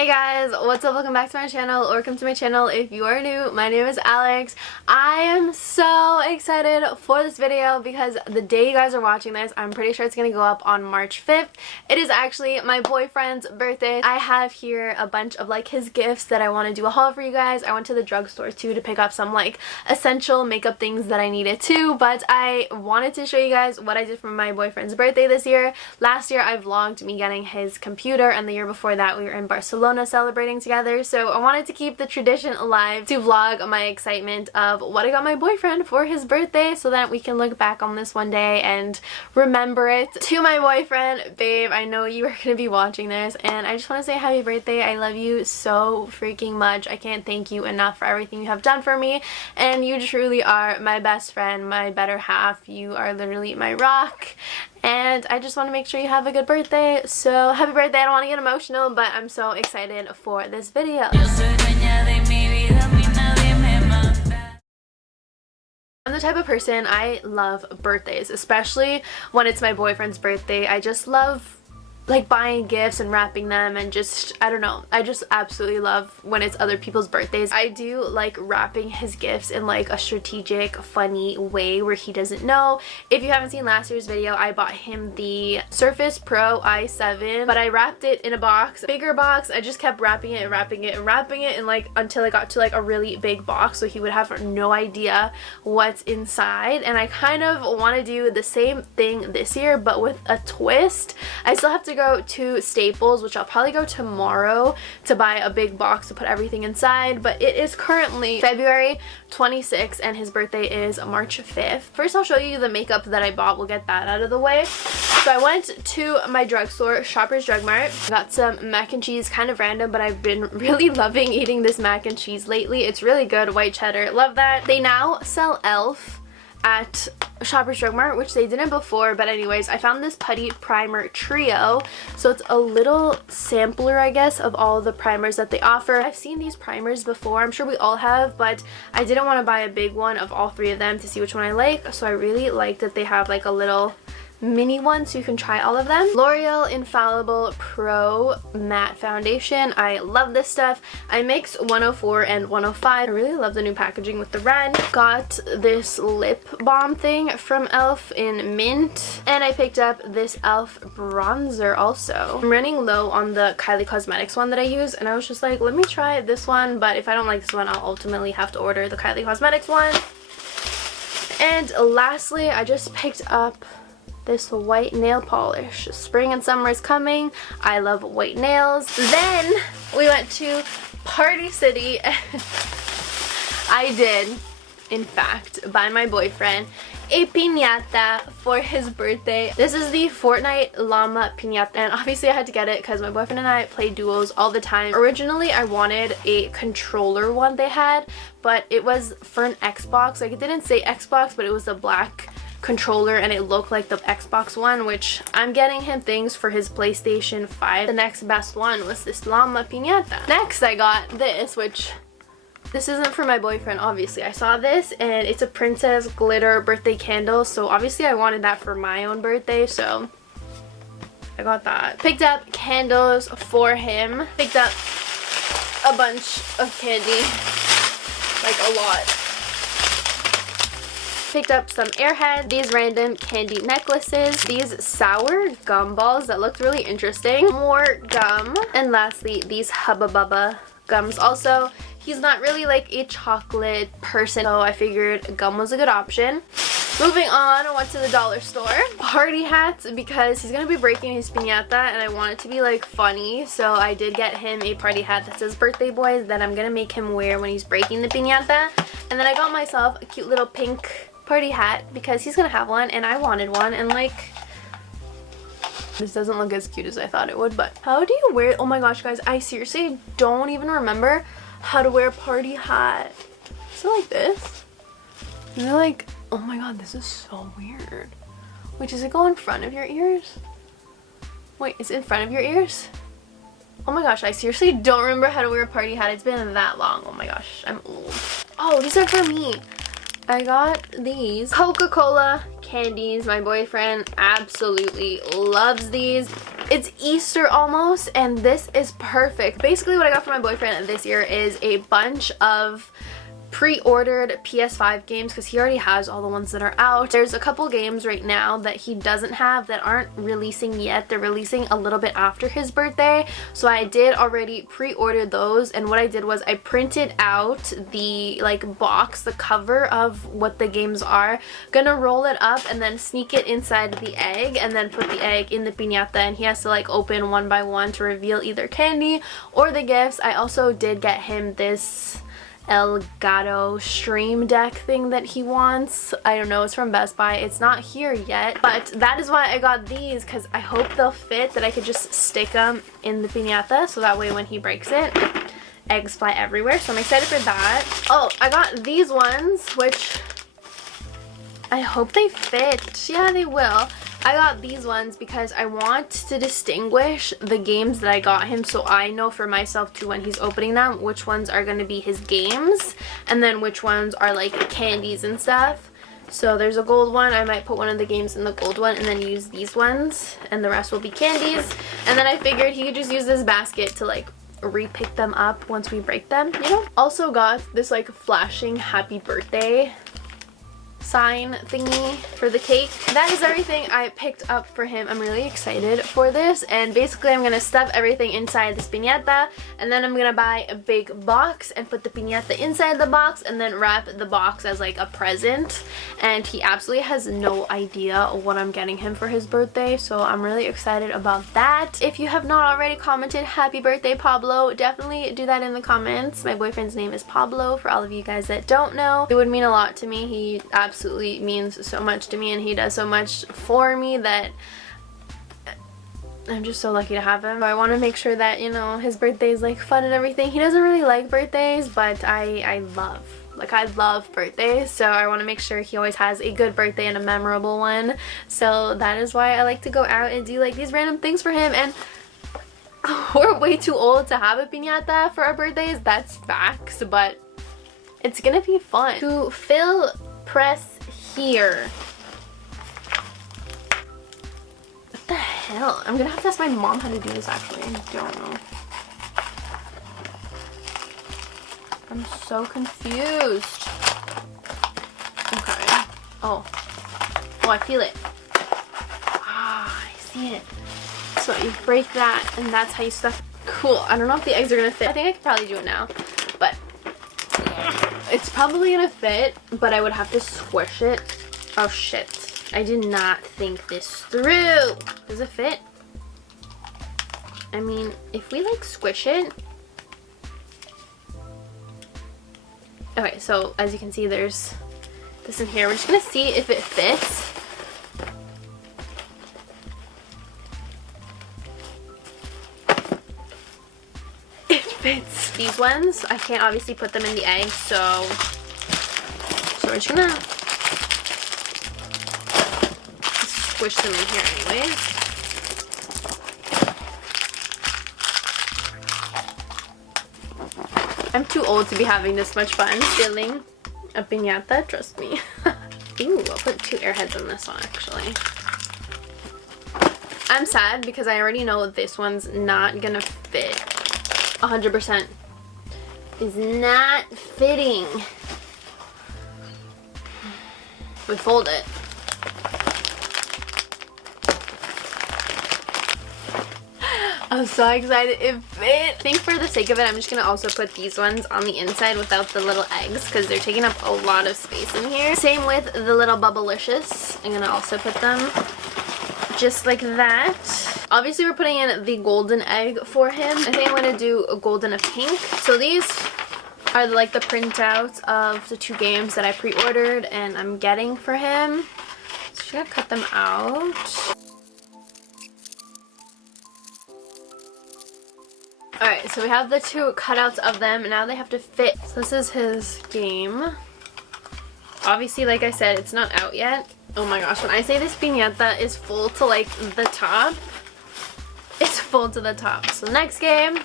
Hey guys, what's up? Welcome back to my channel, or welcome to my channel if you are new. My name is Alex. I am so excited for this video because the day you guys are watching this, I'm pretty sure it's gonna go up on March 5th. It is actually my boyfriend's birthday. I have here a bunch of like his gifts that I want to do a haul for you guys. I went to the drugstore too to pick up some like essential makeup things that I needed too, but I wanted to show you guys what I did for my boyfriend's birthday this year. Last year I vlogged me getting his computer, and the year before that we were in Barcelona celebrating together, so I wanted to keep the tradition alive to vlog my excitement of what I got my boyfriend for his birthday so that we can look back on this one day and remember it. To my boyfriend, babe, I know you are going to be watching this, and I just want to say happy birthday. I love you so freaking much. I can't thank you enough for everything you have done for me, and you truly are my best friend, my better half. You are literally my rock, and I just want to make sure you have a good birthday. So happy birthday. I don't want to get emotional, but I'm so excited for this video. I'm the type of person, I love birthdays, especially when it's my boyfriend's birthday. I just love like buying gifts and wrapping them, and just, I don't know, I just absolutely love when it's other people's birthdays. I do like wrapping his gifts in like a strategic, funny way where he doesn't know. If you haven't seen last year's video, I bought him the Surface Pro i7, but I wrapped it in a box, bigger box. I just kept wrapping it and wrapping it and wrapping it, and like until I got to like a really big box so he would have no idea what's inside. And I kind of want to do the same thing this year, but with a twist. I still have to go to Staples, which I'll probably go tomorrow, to buy a big box to put everything inside, but it is currently February 26th and his birthday is March 5th. First I'll show you the makeup that I bought. We'll get that out of the way. So I went to my drugstore, Shoppers Drug Mart, got some mac and cheese, kind of random, but I've been really loving eating this mac and cheese lately. It's really good, white cheddar, love that. They now sell e.l.f. at Shoppers Drug Mart, which they didn't before, but anyways, I found this putty primer trio. So it's a little sampler, I guess, of all the primers that they offer. I've seen these primers before, I'm sure we all have, but I didn't want to buy a big one of all three of them to see which one I like, so I really like that they have like a little mini one so you can try all of them. L'Oreal Infallible Pro Matte Foundation. I love this stuff. I mixed 104 and 105. I really love the new packaging with the red. Got this lip balm thing from e.l.f. in mint, and I picked up this e.l.f. bronzer also. I'm running low on the Kylie Cosmetics one that I use, and I was just like, let me try this one, but if I don't like this one, I'll ultimately have to order the Kylie Cosmetics one. And lastly, I just picked up this white nail polish. Spring and summer is coming. I love white nails. Then we went to Party City. I did, in fact, buy my boyfriend a piñata for his birthday. This is the Fortnite llama piñata, and obviously I had to get it because my boyfriend and I play duos all the time. Originally I wanted a controller one they had, but it was for an Xbox. Like, it didn't say Xbox, but it was a black controller and it looked like the Xbox one, which I'm getting him things for his PlayStation 5. The next best one was this llama piñata. Next I got this, which this isn't for my boyfriend, obviously. I saw this and it's a princess glitter birthday candle, so obviously I wanted that for my own birthday, so I got that. Picked up candles for him. Picked up a bunch of candy, like a lot. Picked up some Airheads, these random candy necklaces, these sour gum balls that looked really interesting, more gum, and lastly these Hubba Bubba gums. Also, he's not really like a chocolate person, so I figured gum was a good option. Moving on, I went to the dollar store. Party hats, because he's gonna be breaking his piñata and I want it to be like funny, so I did get him a party hat that says birthday boy that I'm gonna make him wear when he's breaking the piñata. And then I got myself a cute little pink party hat because he's gonna have one and I wanted one, and like, this doesn't look as cute as I thought it would, but how do you wear it? Oh my gosh guys, I seriously don't even remember how to wear a party hat. Is it like this? And they're like, oh my god, this is so weird. Wait, does it go in front of your ears? Wait, is it in front of your ears? Oh my gosh, I seriously don't remember how to wear a party hat. It's been that long. Oh my gosh, I'm old. Oh, these are for me. I got these Coca-Cola candies. My boyfriend absolutely loves these. It's Easter almost, and this is perfect. Basically what I got for my boyfriend this year is a bunch of pre-ordered PS5 games because he already has all the ones that are out. There's a couple games right now that he doesn't have that aren't releasing yet. They're releasing a little bit after his birthday, so I did already pre-order those, and what I did was I printed out the like box, the cover of what the games are. Gonna roll it up and then sneak it inside the egg and then put the egg in the piñata, and he has to like open one by one to reveal either candy or the gifts. I also did get him this Elgato stream deck thing that he wants. I don't know, it's from Best Buy. It's not here yet, but that is why I got these, because I hope they'll fit, that I could just stick them in the piñata so that way when he breaks it, eggs fly everywhere. So I'm excited for that. Oh, I got these ones, which I hope they fit. Yeah, they will. I got these ones because I want to distinguish the games that I got him, so I know for myself too when he's opening them which ones are going to be his games and then which ones are like candies and stuff. So there's a gold one. I might put one of the games in the gold one and then use these ones, and the rest will be candies. And then I figured he could just use this basket to like re-pick them up once we break them, you know? Also got this like flashing happy birthday sign thingy for the cake. That is everything I picked up for him. I'm really excited for this, and basically I'm gonna stuff everything inside this piñata, and then I'm gonna buy a big box and put the piñata inside the box and then wrap the box as like a present. And he absolutely has no idea what I'm getting him for his birthday, so I'm really excited about that. If you have not already commented happy birthday Pablo, definitely do that in the comments. My boyfriend's name is Pablo, for all of you guys that don't know. It would mean a lot to me. He absolutely means so much to me, and he does so much for me that I'm just so lucky to have him. I want to make sure that, you know, his birthday is like fun and everything. He doesn't really like birthdays, but I love birthdays, so I want to make sure he always has a good birthday and a memorable one. So that is why I like to go out and do like these random things for him. And we're way too old to have a piñata for our birthdays, that's facts, but it's gonna be fun. To fill, press here. What the hell? I'm gonna have to ask my mom how to do this actually. I don't know. I'm so confused. Okay. Oh, I feel it. Ah, I see it. So you break that, and that's how you stuff. Cool. I don't know if the eggs are gonna fit. I think I could probably do it now, but it's probably gonna fit, but I would have to squish it. Oh shit. I did not think this through. Does it fit? I mean, if we like squish it. Okay, so as you can see, there's this in here. We're just gonna see if it fits. It fits. These ones, I can't obviously put them in the egg, so we're just gonna squish them in here anyways. I'm too old to be having this much fun filling a piñata, trust me. Ooh, I'll put 2 airheads on this one actually. I'm sad because I already know this one's not gonna fit. 100% is not fitting. We fold it. I'm so excited it fit. I think for the sake of it, I'm just gonna also put these ones on the inside without the little eggs because they're taking up a lot of space in here. Same with the little Bubblicious. I'm gonna also put them just like that. Obviously we're putting in the golden egg for him. I think I'm gonna do a gold and a pink. So these are like the printouts of the 2 games that I pre-ordered and I'm getting for him. So I'm gonna cut them out. Alright, so we have the 2 cutouts of them, and now they have to fit. So this is his game. Obviously, like I said, it's not out yet. Oh my gosh, when I say this piñata is full to like the top, it's full to the top. So next game,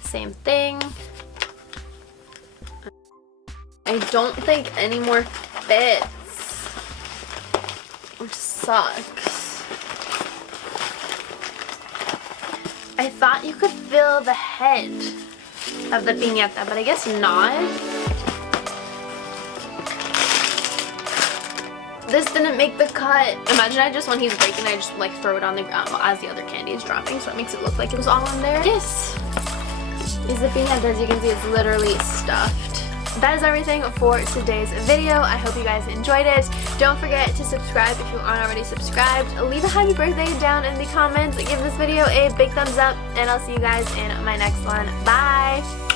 same thing. I don't think any more fits, which sucks. I thought you could fill the head of the piñata, but I guess not. This didn't make the cut. Imagine when he's breaking, I just like throw it on the ground as the other candy is dropping, so it makes it look like it was all in there. This is the piñata. As you can see, it's literally stuffed. That is everything for today's video. I hope you guys enjoyed it. Don't forget to subscribe if you aren't already subscribed. Leave a happy birthday down in the comments. Give this video a big thumbs up, and I'll see you guys in my next one. Bye!